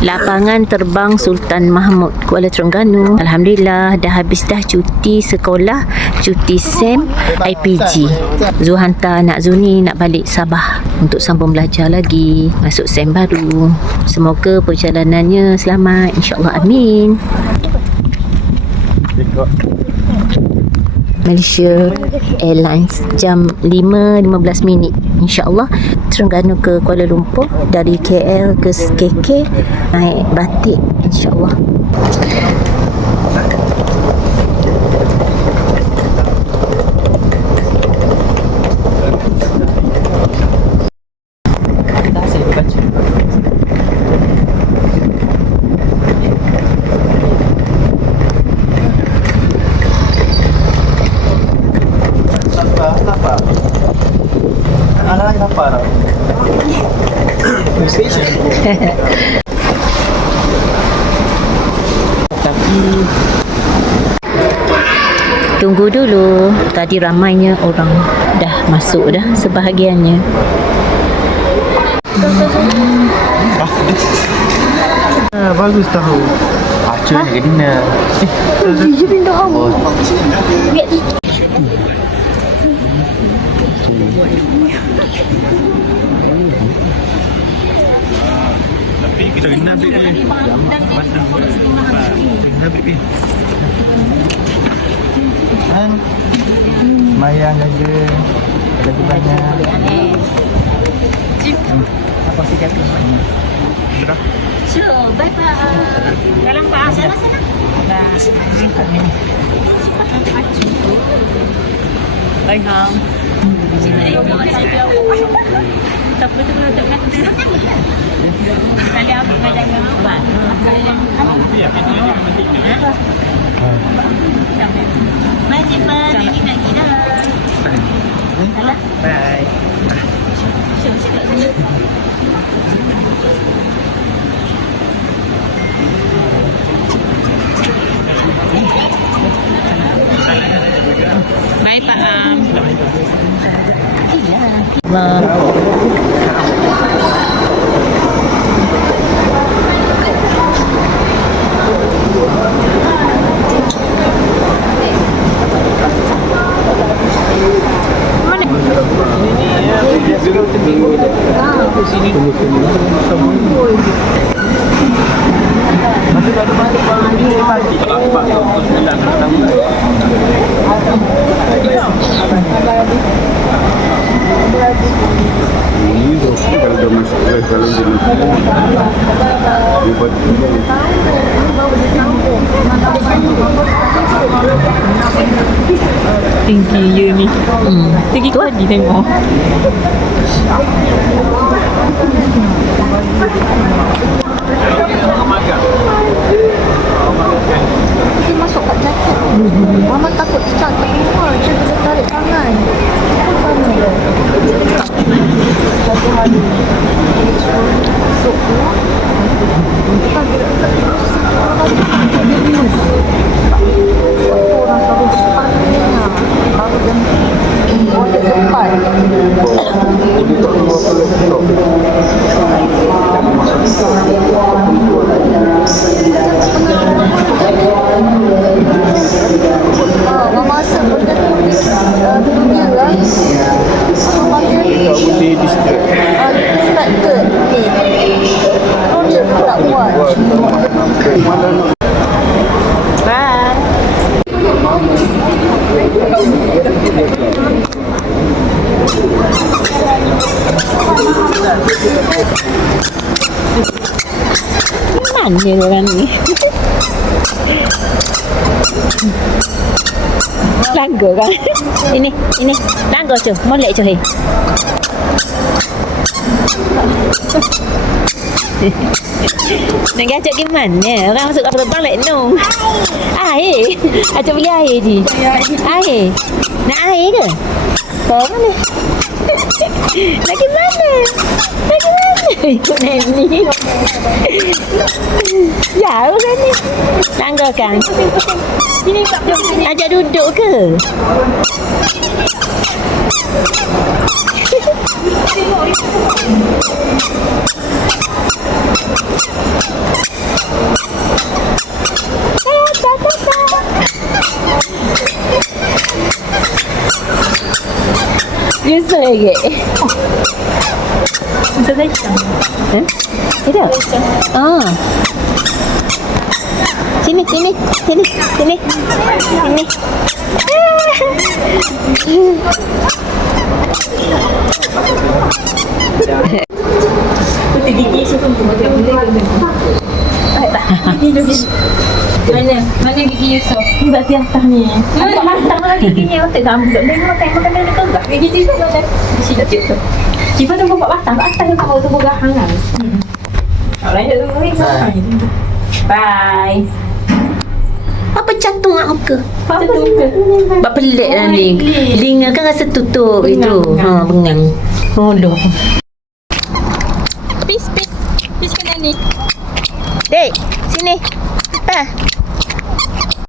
Lapangan Terbang Sultan Mahmud, Kuala Terengganu. Alhamdulillah dah habis dah cuti sekolah, cuti SEM IPG. Zu hantar anak Zu ni nak balik Sabah untuk sambung belajar lagi, masuk SEM baru. Semoga perjalanannya selamat, insya-Allah, amin. Malaysia Airlines jam 5.15 minit, insya-Allah. Terengganu ke Kuala Lumpur, dari KL ke KK naik batik, insya-Allah. Tunggu dulu, tadi ramainya orang dah masuk dah sebahagiannya. Bagus tahu. Acun ke dina. Dia pindah awak. Kita kena ambil ni. Kan Mayang aja. Lagi banyak. Apa sih kata? Sudah. Dalam bahasa sana. Hai hang. Tapi tu nak dekat. Kali aku jangan lupa. Mari pergi nak kita. Bye. Baik Pak Am. Kalau dah masuk kalau dia buat Tinggi you ni. Tinggi kau di tengok. Dia masuk kat jaket. Mama takut jatuh rumah. Dia kena tarik tangan. Satu hari masuk keluar. Kita gerak-gerak orang selalu depan ni. Baru jam boleh depan. Mama rasa benda tu dunia lah. tak boleh distract. Distracted. Kalau dia tak buat. Bye. Mana orang ni? Langgar kan? Ini langgar tu, molek tu. Nak gacak ke mana? Orang masuk kapal terbang like no. Air. Acak beli air je. Air. Nak air ke? Kau mana? Nak ke mana? Nak ke mana? Ikut ni. Jauh kan ni? Langgar kan? Ajak duduk ke? Biasa lagi. Tidak. Ah. Sini. Putih gigi siapa tu macam boleh. Mana gigi Yusof? Ni berarti atas ni. Nampak matang lah giginya. Tak gambar. Dia makan makanan dia tegak. Gigi siapa mana? Di sini tu. Siapa tu buat matang. Kat atas tu tu bergahan kan. Orang dia tunggu ni. Bye. Apa cantung kat muka? Apa tu? Bak pelik lah ni. Telinga kan rasa tutup itu. Ha, bengang. Oh, loh. Peace kena ni. Dek, sini. Apa?